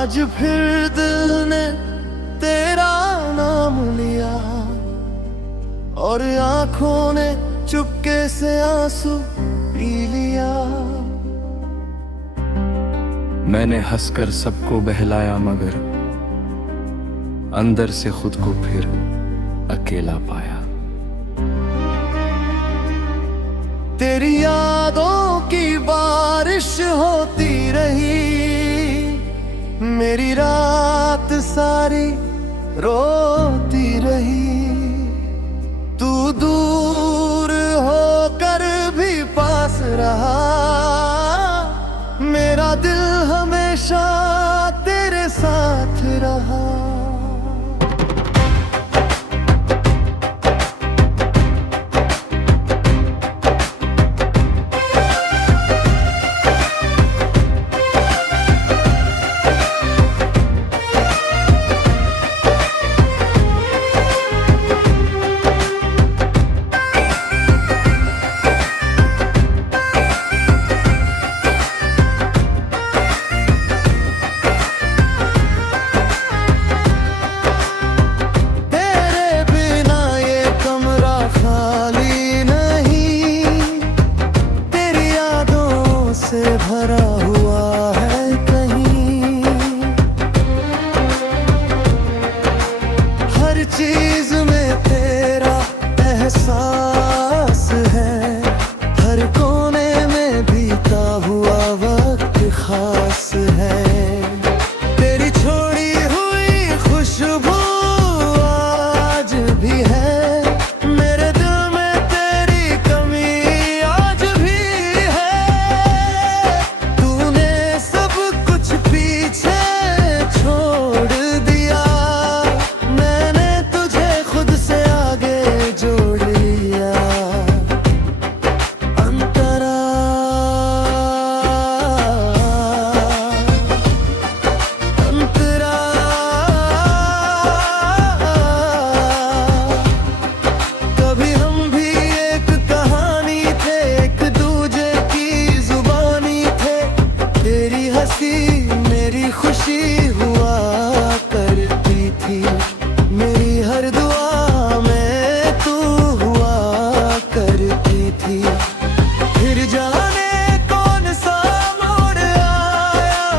आज फिर दिल ने तेरा नाम लिया और आंखों ने चुपके से आंसू पी लिया। मैंने हंसकर सबको बहलाया मगर अंदर से खुद को फिर अकेला पाया। तेरी यादों की बारिश होती रही, मेरी रात सारी रोती रही। तू दूर होकर भी पास रहा, मेरा दिल हमेशा तेरे साथ रहा। भरा हुआ है कहीं, हर चीज में तेरा एहसास है, हर कोने में बीता हुआ वक्त खास है। तेरी छोड़ी हुई खुशबू आज भी है, मेरे दिल में तेरी कमी आज भी है। तूने सब कुछ पीछे छोड़ दिया, मैंने तुझे खुद से आगे जोड़ लिया। अंतरा अंतरा कभी हम भी एक कहानी थे, एक दूजे की जुबानी थे। तेरी हंसी मेरी खुशी हुआ करती थी, मेरी हर दुआ में तू हुआ करती थी। फिर जाने कौन सा मोड़ आया,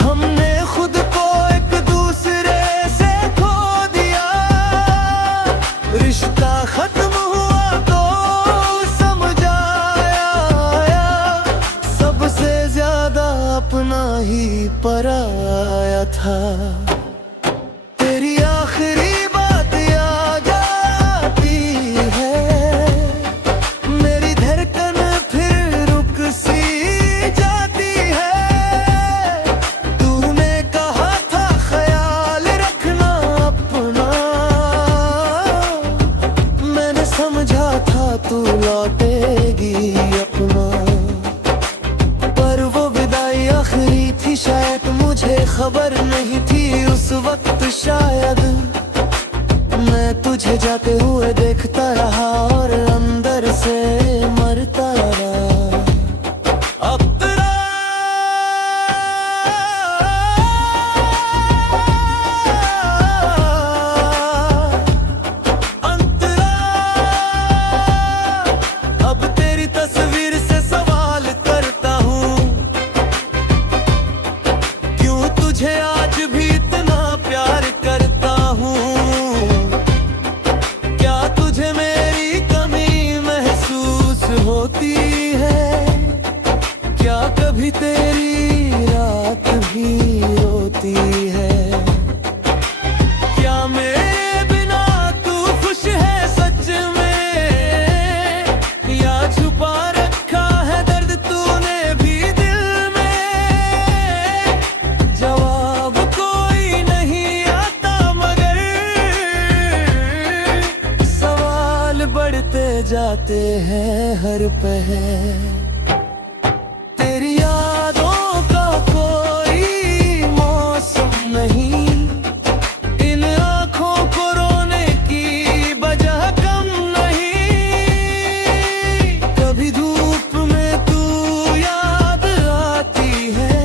हमने खुद को एक दूसरे से खो दिया। रिश्ता खत्म हुआ तो समझ आया, सबसे ज्यादा अपना ही पराया था। तेरी आखिरी बात याद आती है, मेरी धड़कन फिर रुक सी जाती है। तूने कहा था ख्याल रखना अपना, मैंने समझा था तू लौटेगी अपना। पर वो विदाई आखिरी थी शायद, मुझे खबर नहीं थी उस वक्त शायद। मैं तुझे जाते हुए देखता रहा और अंदर से मरता रहा। अंतरा अंतरा अब तेरी तस्वीर से सवाल करता हूँ, क्यों तुझे आज भी इतना प्यार करता हूँ। क्या तुझे मेरी कमी महसूस होती है, क्या कभी तेरी रात भी रोती है। क्या मेरे बिना तू खुश है सच में, या छुपा रखा है दर्द तूने भी दिल में। जवाब कोई नहीं आता मगर सवाल बढ़ते जाते हैं हर पहर। तेरी यादों का कोई मौसम नहीं, इन आँखों को रोने की वजह कम नहीं। कभी धूप में तू याद आती है,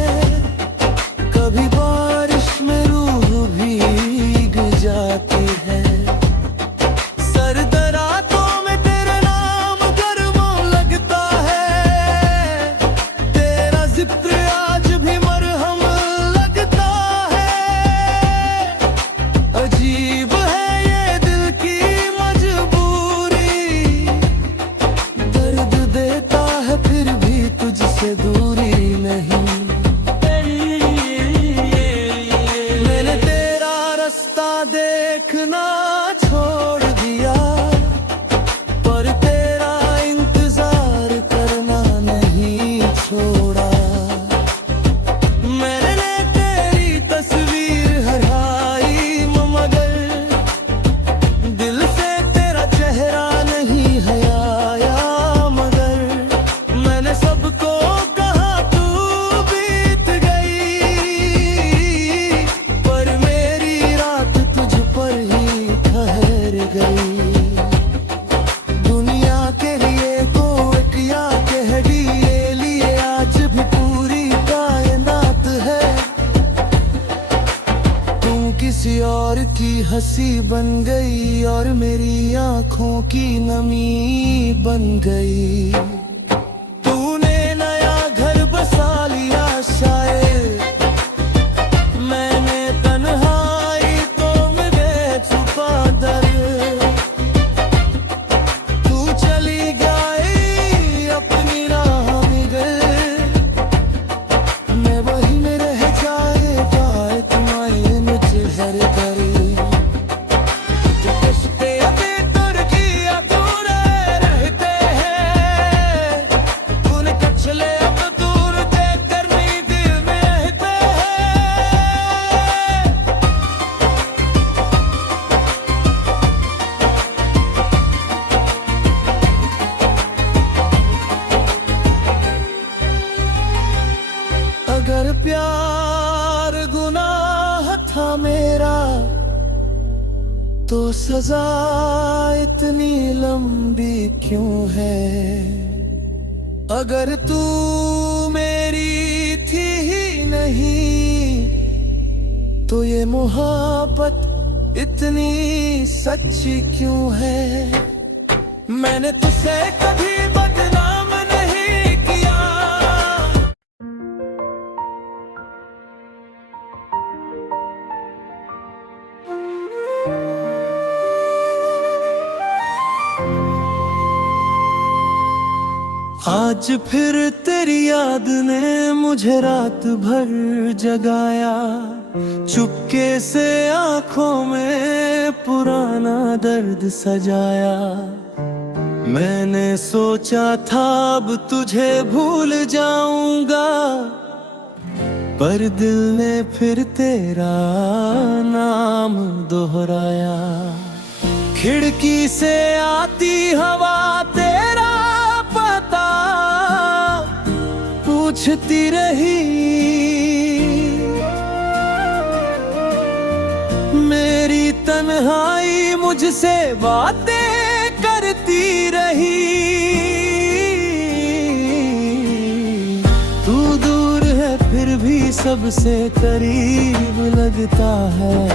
हंसी बन गई और मेरी आंखों की नमी बन गई। तूने नया घर बसा लिया शायद, मैंने तन्हाई तो में छुपा दर। तू चली गई अपनी राह में गए, मैं वही में रह जाएगा तुम्हारे मुझे हर करी। रिश्ते अभी तुर्की अधूरे रहते हैं, तूने कच ले अब दूर देख कर नहीं दिल में रहते हैं। अगर प्यार गुनाह था मेरा तो सजा इतनी लंबी क्यों है। अगर तू मेरी थी ही नहीं तो ये मोहब्बत इतनी सच्ची क्यों है। मैंने तुझसे कभी बदनाम नहीं किया। आज फिर तेरी याद ने मुझे रात भर जगाया, चुपके से आंखों में पुराना दर्द सजाया। मैंने सोचा था अब तुझे भूल जाऊंगा, पर दिल ने फिर तेरा नाम दोहराया। खिड़की से आती हवा तेरा पता पूछती रही, मेरी तन्हाई मुझसे बातें करती रही। तू दूर है फिर भी सबसे करीब लगता है,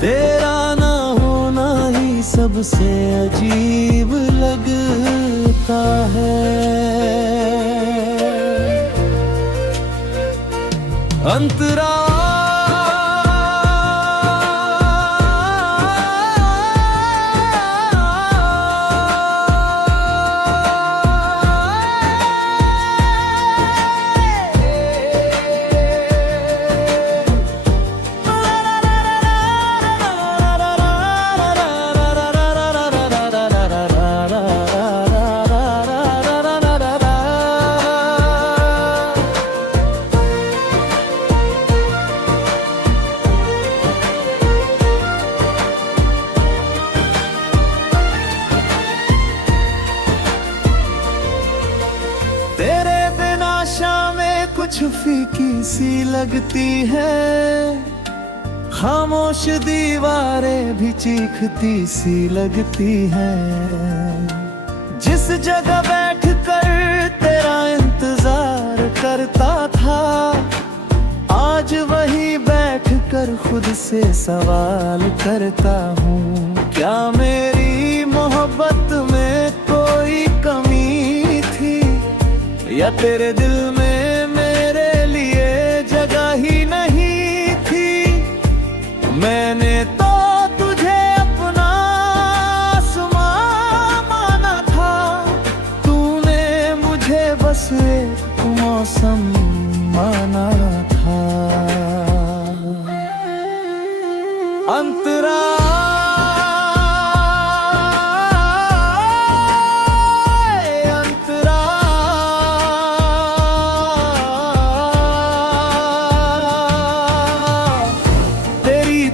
तेरा ना होना ही सबसे अजीब लगता है। अंतरा कुछ फीकी सी लगती है, खामोश दीवारें भी चीखती सी लगती हैं। जिस जगह बैठकर तेरा इंतजार करता था, आज वहीं बैठकर खुद से सवाल करता हूँ, क्या मेरी मोहब्बत में कोई कमी थी, या तेरे दिल में जगह ही नहीं थी। मैंने तो तुझे अपना आसमां माना था, तूने मुझे बस एक मौसम माना था। अंतरा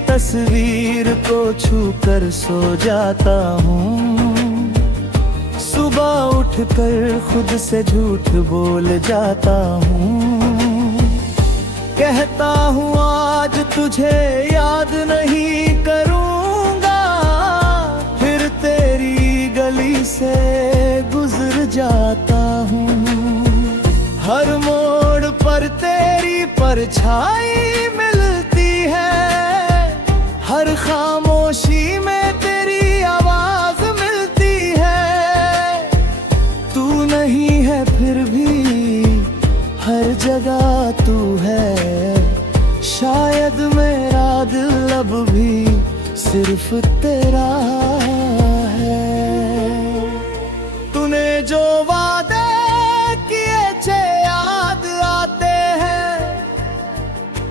तस्वीर को छूकर सो जाता हूँ, सुबह उठकर खुद से झूठ बोल जाता हूँ। कहता हूँ आज तुझे याद नहीं करूँगा, फिर तेरी गली से गुजर जाता हूँ। हर मोड़ पर तेरी परछाई मिलती है, हर खामोशी में तेरी आवाज मिलती है। तू नहीं है फिर भी हर जगह तू है। शायद मेरा दिल अब भी सिर्फ तेरा है। तूने जो वादे किए थे याद आते हैं,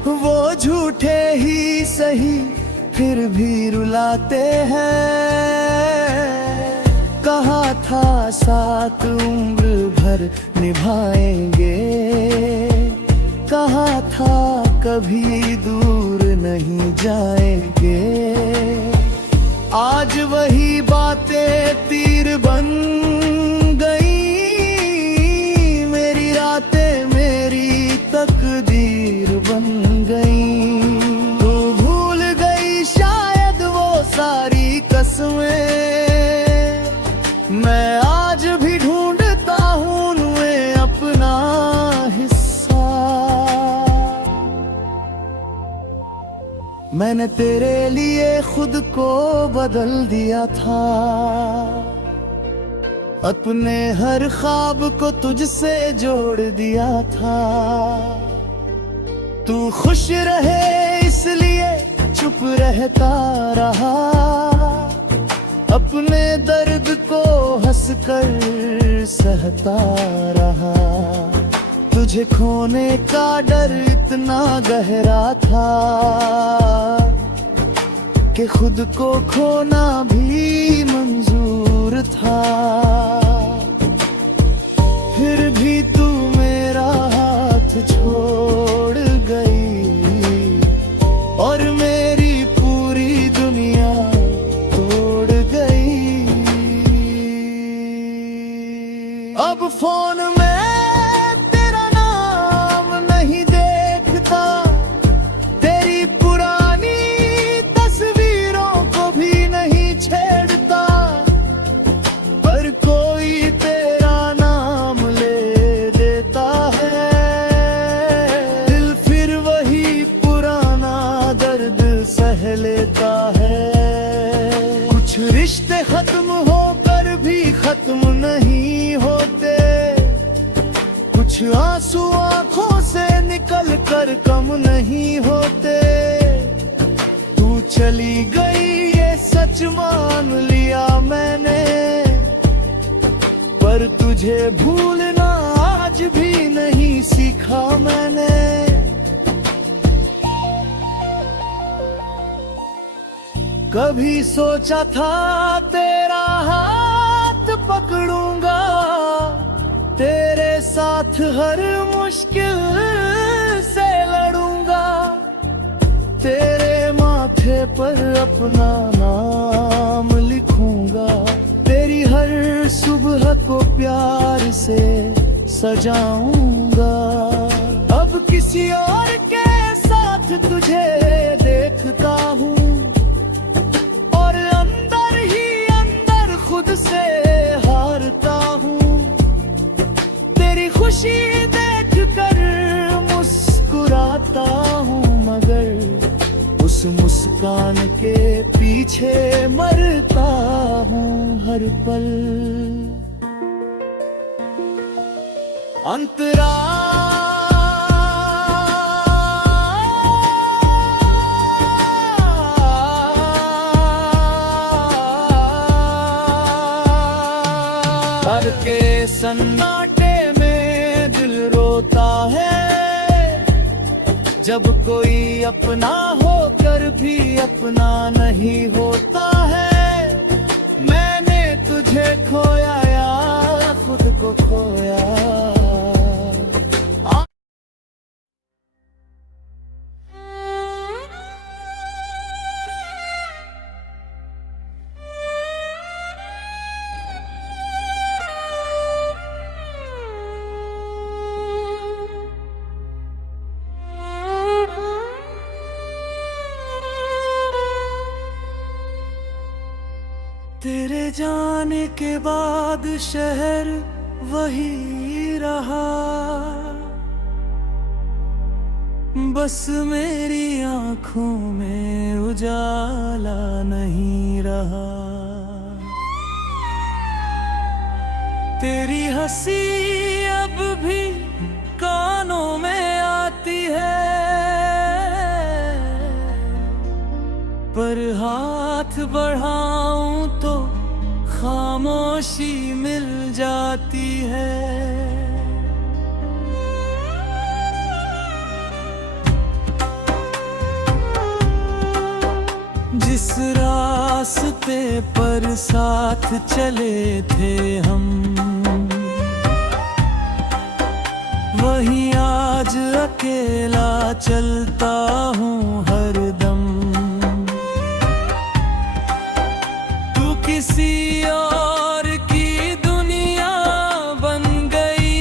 वो झूठे ही सही फिर भी रुलाते हैं। कहा था साथ उम्र भर निभाएंगे, कहा था कभी दूर नहीं जाएंगे। आज वही बातें तीर बन गई, मेरी रातें मेरी तकदीर बन गई। तू भूल गई शायद वो सारी कसमें, मैं आज भी ढूंढता हूँ उनमें अपना हिस्सा। मैंने तेरे लिए खुद को बदल दिया था, अपने हर ख्वाब को तुझसे जोड़ दिया था। तू खुश रहे इसलिए चुप रहता रहा, अपने दर्द को हंसकर सहता रहा। तुझे खोने का डर इतना गहरा था कि खुद को खोना भी मंजूर था। फिर भी तू मेरा हाथ छोड़ गई और मेरी पूरी दुनिया तोड़ गई। अब फोन में तेरा नाम नहीं देखता, तेरी पुरानी तस्वीरों को भी नहीं छेड़ता, पर कोई तेरा नाम ले देता है। दिल फिर वही पुराना दर्द सह लेता है। कुछ रिश्ते खत्म होकर भी खत्म नहीं होते, कुछ आंसू आंखों से निकल कर कम नहीं होते। तू चली गई ये सच मान लिया मैंने, पर तुझे भूलना आज भी नहीं सीखा मैंने। कभी सोचा था तेरा हाथ पकड़ूंगा, तेरे साथ हर मुश्किल से लड़ूंगा, तेरे माथे पर अपना नाम लिखूंगा, तेरी हर सुबह को प्यार से सजाऊंगा। अब किसी और के साथ तुझे देखता हूँ और अंदर ही अंदर खुद से हारता हूँ। तेरी खुशी देख कर मुस्कुराता हूँ, मगर उस मुस्कान के पीछे मरता हूँ हर पल। अंतरा के सन्नाटे में दिल रोता है, जब कोई अपना होकर भी अपना नहीं होता है। मैंने तुझे खोया या खुद को खोया। तेरे जाने के बाद शहर वही रहा, बस मेरी आंखों में उजाला नहीं रहा। तेरी हंसी अब भी कानों में आती है, पर हाथ बढ़ाऊं तो खामोशी मिल जाती है। जिस रास्ते पर साथ चले थे हम, वहीं आज अकेला चलता हूँ हरदम। तू किसी और की दुनिया बन गई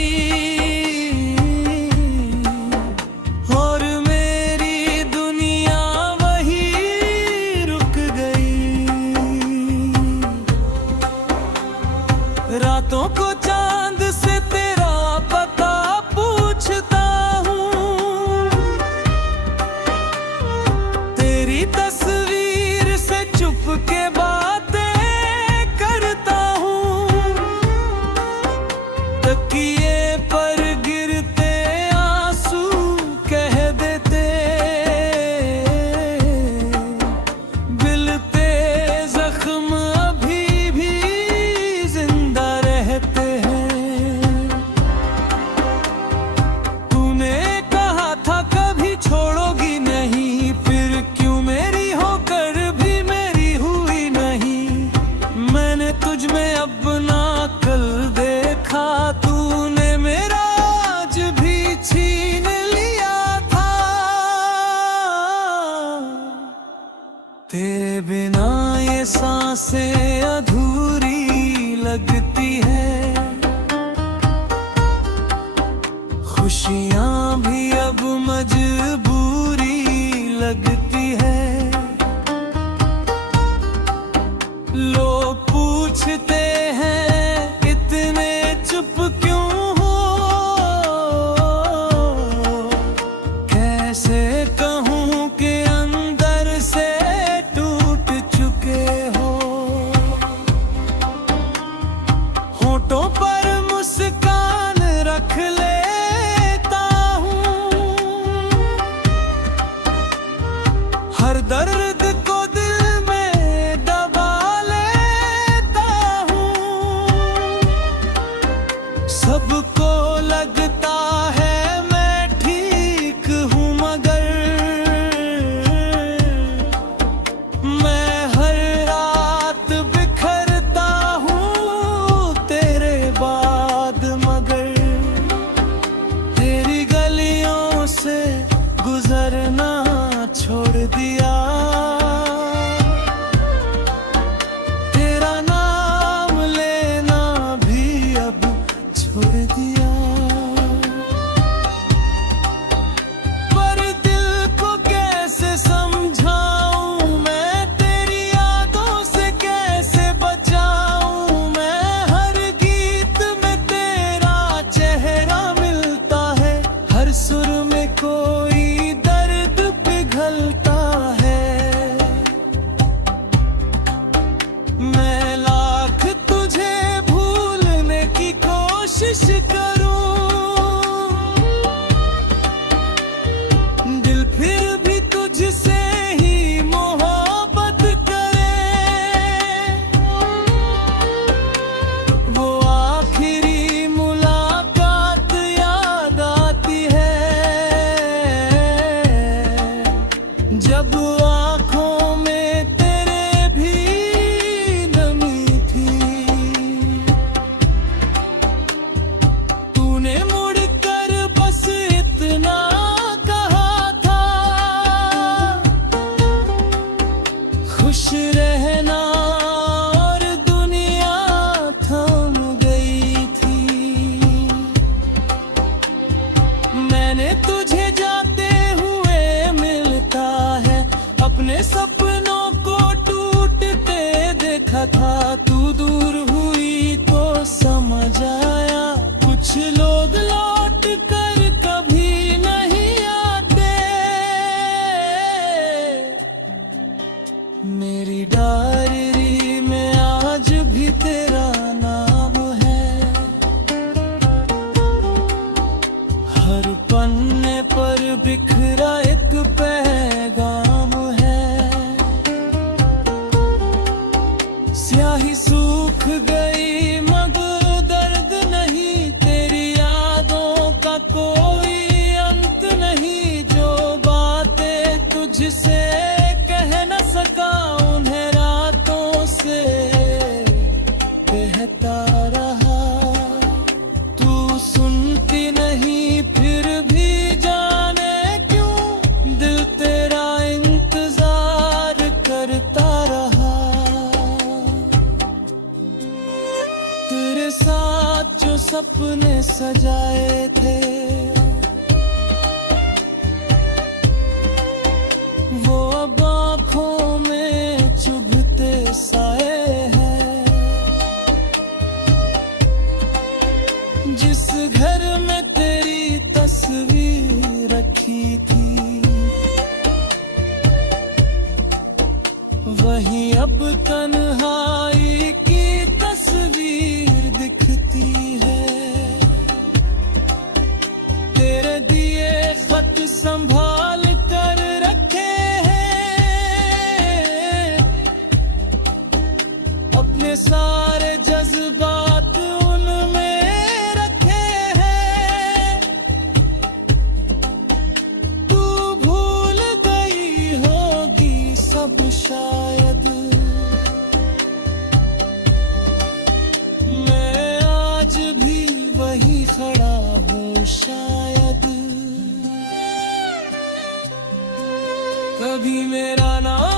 और मेरी दुनिया वहीं रुक गई। रातों को चांद से तेरा पता पूछता हूँ, तेरी तस्वीर से चुपके तकिए पर गिरते आंसू कह देते, दिल पे जख्म अभी भी जिंदा रहते हैं। तूने कहा था कभी छोड़ोगी नहीं, फिर क्यों मेरी होकर भी मेरी हुई नहीं। मैंने तुझ में अपना कल देखा, तूने मेरा आज भी छीन लिया था। तेरे बिना ये सांसें अधूरी लगती है, खुशियां भी अब मजबूरी लगती है। लोग पूछते हैं इतने चुप क्यों हो, कैसे कहूँ कि अंदर से टूट चुके हो। होठों पर मुस्कान रख लेता हूँ, हर दर्द को दिल में दबा लेता हूँ। सबको लगता है मैं ठीक हूँ, मगर मैं हर रात बिखरता हूँ तेरे बाद। मगर तेरी गलियों से गुजरना छोड़ दिया, तेरा नाम लेना भी अब छोड़ दिया। पर दिल को कैसे समझाऊं मैं, तेरी यादों से कैसे बचाऊं मैं। हर गीत में तेरा चेहरा मिलता है, हर सुर में कोई दर्द पिघलता है। मैं लाख तुझे भूलने की कोशिश करूं, दिल फिर भी तुझसे ही मोहब्बत करे। वो आखिरी मुलाकात याद आती है, जब आँखों में तेरे भी नमी थी। तूने मुड़कर बस इतना कहा था, खुश रहना और दुनिया थम गई थी। मैंने तुझे जाते हुए मिलता है, अपने सपनों को टूटते देखा था। तू दूर हुई तो समझ आया, कुछ लोग लौट कर कभी नहीं आते। पन्ने पर बिखरा एक पैगाम है। स्याही सूख गई मगर दर्द नहीं, तेरी यादों का कोई अंत नहीं। जो बातें तुझसे कह न सका उन्हें रातों से कहता रहा। तू सुनती नहीं फिर भी जाने क्यों दिल तेरा इंतजार करता रहा। तेरे साथ जो सपने सजाए थे वो अब आँखों में चुभते साए हैं। जिस घर में तेरी तस्वीर रखी थी वहीं अब तन्हाई की तस्वीर दिखती है। तेरे दिए खत संभाल कर रखे हैं, अपने सारे जज्बात उनमें रखे हैं। तू भूल गई होगी सब शायद, मैं आज भी वही खड़ा हूँ शायद। कभी मेरा नाम